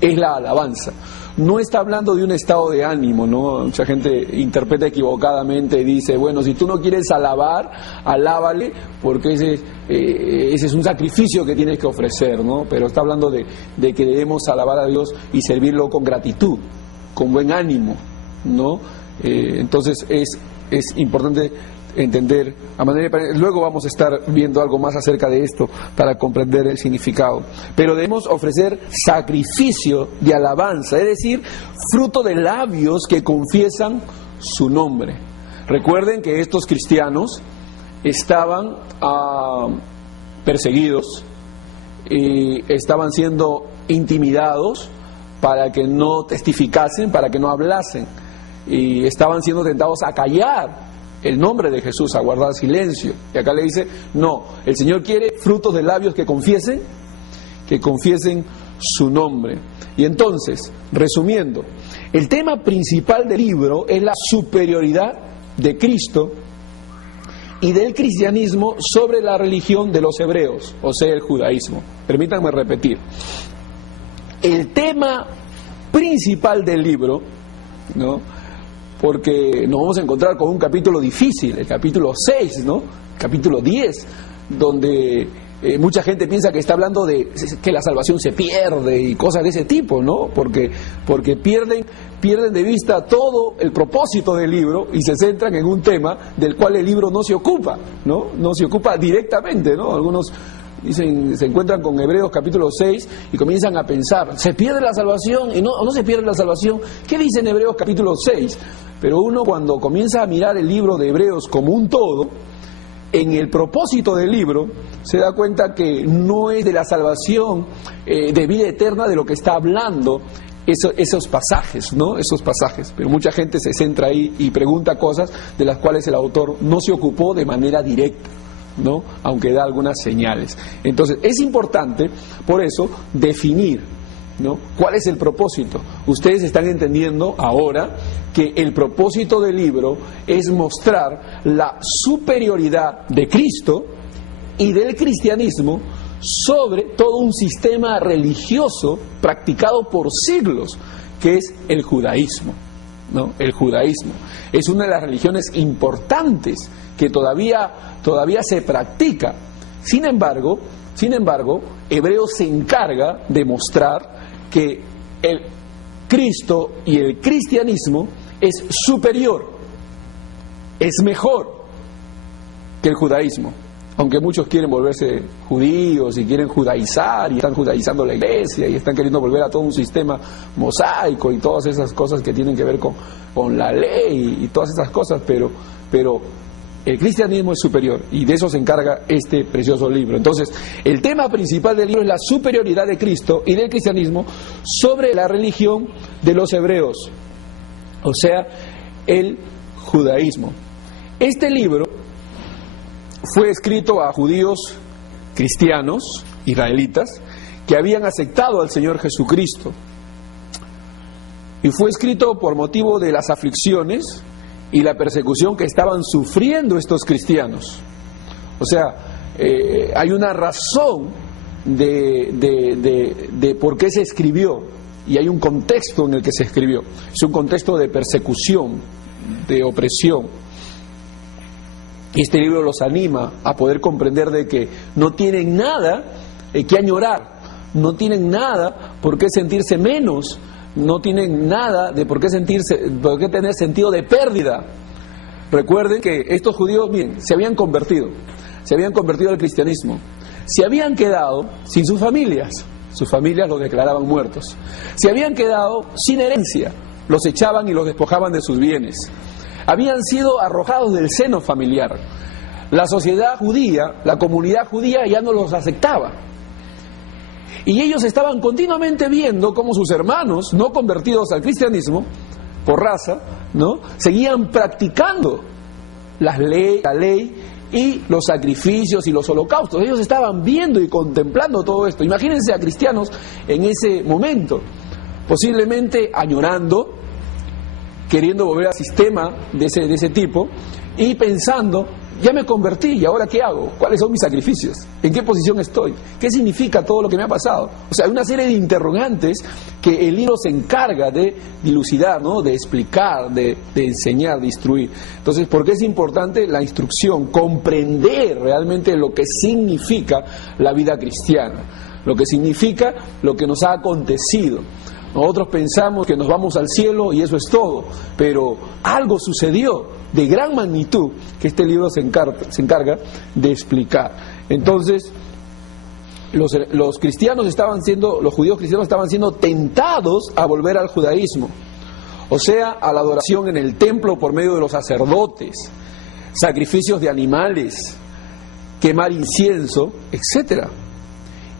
es la alabanza. No está hablando de un estado de ánimo, ¿no? Mucha gente interpreta equivocadamente y dice, bueno, si tú no quieres alabar, alábale, porque ese es un sacrificio que tienes que ofrecer, ¿no? Pero está hablando de que debemos alabar a Dios y servirlo con gratitud, con buen ánimo, ¿no? Entonces es importante entender a manera de... Luego vamos a estar viendo algo más acerca de esto para comprender el significado. Pero debemos ofrecer sacrificio de alabanza, es decir, fruto de labios que confiesan su nombre. Recuerden que estos cristianos estaban perseguidos y estaban siendo intimidados para que no testificasen, para que no hablasen, y estaban siendo tentados a callar el nombre de Jesús, a guardar silencio. Y acá le dice, no, el Señor quiere frutos de labios que confiesen su nombre. Y entonces, resumiendo, el tema principal del libro es la superioridad de Cristo y del cristianismo sobre la religión de los hebreos, o sea, el judaísmo. Permítanme repetir. El tema principal del libro, ¿no? Porque nos vamos a encontrar con un capítulo difícil, el capítulo 6, ¿no? Capítulo 10, donde mucha gente piensa que está hablando de que la salvación se pierde y cosas de ese tipo, ¿no? Porque pierden de vista todo el propósito del libro y se centran en un tema del cual el libro no se ocupa, ¿no? No se ocupa directamente, ¿no? Algunos dicen, se encuentran con Hebreos capítulo 6 y comienzan a pensar, ¿se pierde la salvación? ¿Y no se pierde la salvación? ¿Qué dice en Hebreos capítulo 6? Pero uno, cuando comienza a mirar el libro de Hebreos como un todo, en el propósito del libro se da cuenta que no es de la salvación de vida eterna de lo que está hablando esos pasajes, ¿no? Esos pasajes. Pero mucha gente se centra ahí y pregunta cosas de las cuales el autor no se ocupó de manera directa, ¿no? Aunque da algunas señales. Entonces es importante, por eso, definir, ¿no? ¿Cuál es el propósito? Ustedes están entendiendo ahora que el propósito del libro es mostrar la superioridad de Cristo y del cristianismo sobre todo un sistema religioso practicado por siglos, que es el judaísmo, ¿no? El judaísmo es una de las religiones importantes que todavía se practica. Sin embargo, Hebreos se encarga de mostrar que el Cristo y el cristianismo es superior, es mejor que el judaísmo. Aunque muchos quieren volverse judíos y quieren judaizar y están judaizando la iglesia y están queriendo volver a todo un sistema mosaico y todas esas cosas que tienen que ver con la ley y todas esas cosas, pero el cristianismo es superior y de eso se encarga este precioso libro. Entonces, el tema principal del libro es la superioridad de Cristo y del cristianismo sobre la religión de los hebreos, o sea, el judaísmo. Este libro fue escrito a judíos cristianos, israelitas, que habían aceptado al Señor Jesucristo. Y fue escrito por motivo de las aflicciones y la persecución que estaban sufriendo estos cristianos. O sea, hay una razón de por qué se escribió, y hay un contexto en el que se escribió. Es un contexto de persecución, de opresión. Y este libro los anima a poder comprender de que no tienen nada que añorar, no tienen nada por qué sentirse menos, no tienen nada de por qué tener sentido de pérdida. Recuerden que estos judíos, bien, se habían convertido al cristianismo, se habían quedado sin sus familias los declaraban muertos, se habían quedado sin herencia, los echaban y los despojaban de sus bienes, habían sido arrojados del seno familiar, la sociedad judía, la comunidad judía ya no los aceptaba. Y ellos estaban continuamente viendo cómo sus hermanos, no convertidos al cristianismo, por raza, ¿no?, seguían practicando la ley y los sacrificios y los holocaustos. Ellos estaban viendo y contemplando todo esto. Imagínense a cristianos en ese momento, posiblemente añorando, queriendo volver al sistema de ese tipo y pensando ya me convertí, ¿y ahora qué hago? ¿Cuáles son mis sacrificios? ¿En qué posición estoy? ¿Qué significa todo lo que me ha pasado? O sea, hay una serie de interrogantes que el libro se encarga de dilucidar, ¿no? De explicar, de enseñar, de instruir. Entonces, ¿por qué es importante la instrucción? Comprender realmente lo que significa la vida cristiana, lo que significa lo que nos ha acontecido. Nosotros pensamos que nos vamos al cielo y eso es todo, pero algo sucedió de gran magnitud que este libro se encarga de explicar. Entonces, los judíos cristianos estaban siendo tentados a volver al judaísmo, o sea, a la adoración en el templo por medio de los sacerdotes, sacrificios de animales, quemar incienso, etcétera.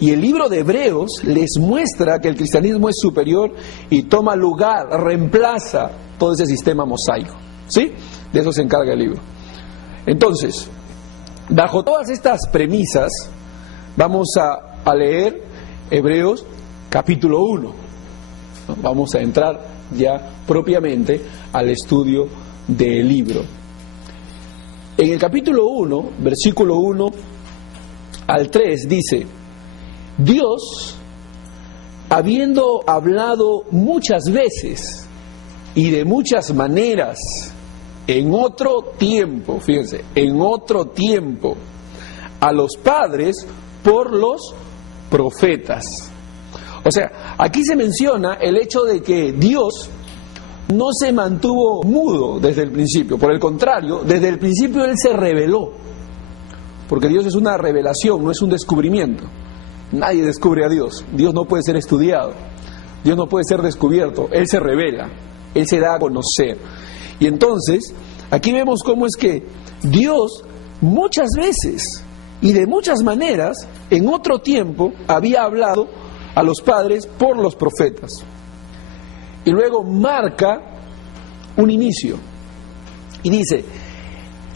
Y el libro de Hebreos les muestra que el cristianismo es superior y toma lugar, reemplaza todo ese sistema mosaico. ¿Sí? De eso se encarga el libro. Entonces, bajo todas estas premisas, vamos a leer Hebreos capítulo 1. ¿No? Vamos a entrar ya propiamente al estudio del libro. En el capítulo 1, versículo 1 al 3, dice: Dios, habiendo hablado muchas veces y de muchas maneras en otro tiempo, fíjense, en otro tiempo, a los padres por los profetas. O sea, aquí se menciona el hecho de que Dios no se mantuvo mudo desde el principio, por el contrario, desde el principio Él se reveló, porque Dios es una revelación, no es un descubrimiento. Nadie descubre a Dios. Dios no puede ser estudiado. Dios no puede ser descubierto. Él se revela. Él se da a conocer. Y entonces, aquí vemos cómo es que Dios muchas veces y de muchas maneras, en otro tiempo, había hablado a los padres por los profetas. Y luego marca un inicio. Y dice: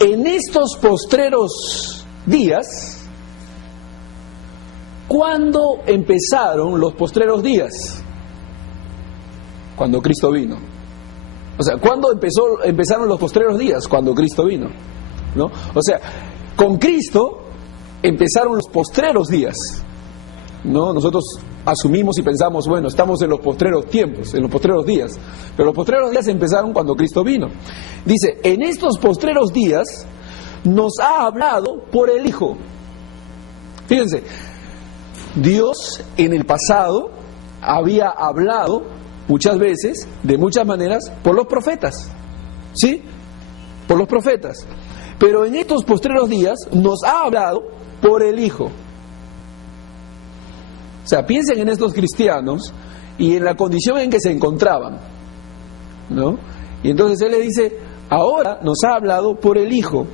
en estos postreros días. ¿Cuándo empezaron los postreros días? Cuando Cristo vino. O sea, ¿cuándo empezaron los postreros días? Cuando Cristo vino, ¿no? O sea, con Cristo empezaron los postreros días, ¿no? Nosotros asumimos y pensamos, bueno, estamos en los postreros tiempos, en los postreros días, pero los postreros días empezaron cuando Cristo vino. Dice: en estos postreros días nos ha hablado por el Hijo. Fíjense, Dios en el pasado había hablado muchas veces, de muchas maneras, por los profetas, ¿sí? Por los profetas. Pero en estos postreros días nos ha hablado por el Hijo. O sea, piensen en estos cristianos y en la condición en que se encontraban, ¿no? Y entonces Él le dice: ahora nos ha hablado por el Hijo,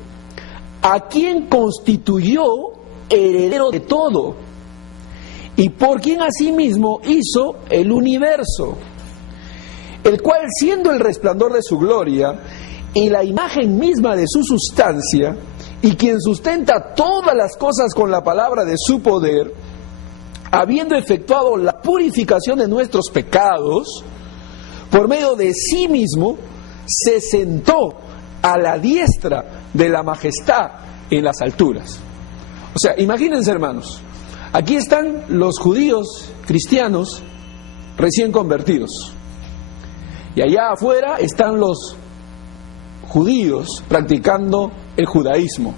a quien constituyó heredero de todo, y por quien asimismo hizo el universo, el cual, siendo el resplandor de su gloria y la imagen misma de su sustancia, y quien sustenta todas las cosas con la palabra de su poder, habiendo efectuado la purificación de nuestros pecados, por medio de sí mismo, se sentó a la diestra de la majestad en las alturas. O sea, imagínense, hermanos, aquí están los judíos cristianos recién convertidos. Y allá afuera están los judíos practicando el judaísmo.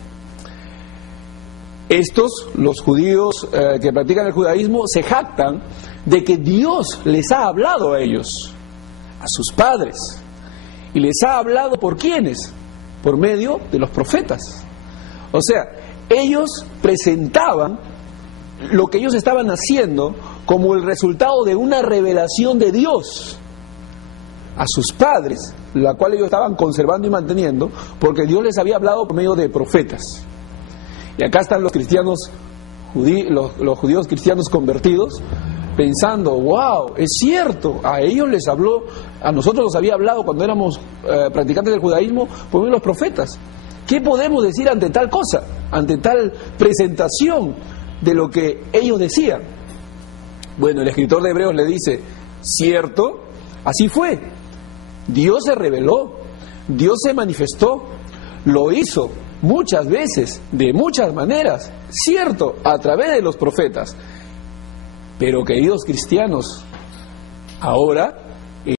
Estos, los judíos que practican el judaísmo, se jactan de que Dios les ha hablado a ellos, a sus padres. Y les ha hablado ¿por quiénes? Por medio de los profetas. O sea, ellos presentaban lo que ellos estaban haciendo como el resultado de una revelación de Dios a sus padres, la cual ellos estaban conservando y manteniendo, porque Dios les había hablado por medio de profetas. Y acá están los cristianos, los judíos cristianos convertidos, pensando: wow, es cierto, a ellos les habló, a nosotros nos había hablado cuando éramos practicantes del judaísmo por medio de los profetas. ¿Qué podemos decir ante tal cosa, ante tal presentación de lo que ellos decían? Bueno, el escritor de Hebreos le dice: cierto, así fue. Dios se reveló, Dios se manifestó, lo hizo, muchas veces, de muchas maneras, cierto, a través de los profetas. Pero queridos cristianos, ahora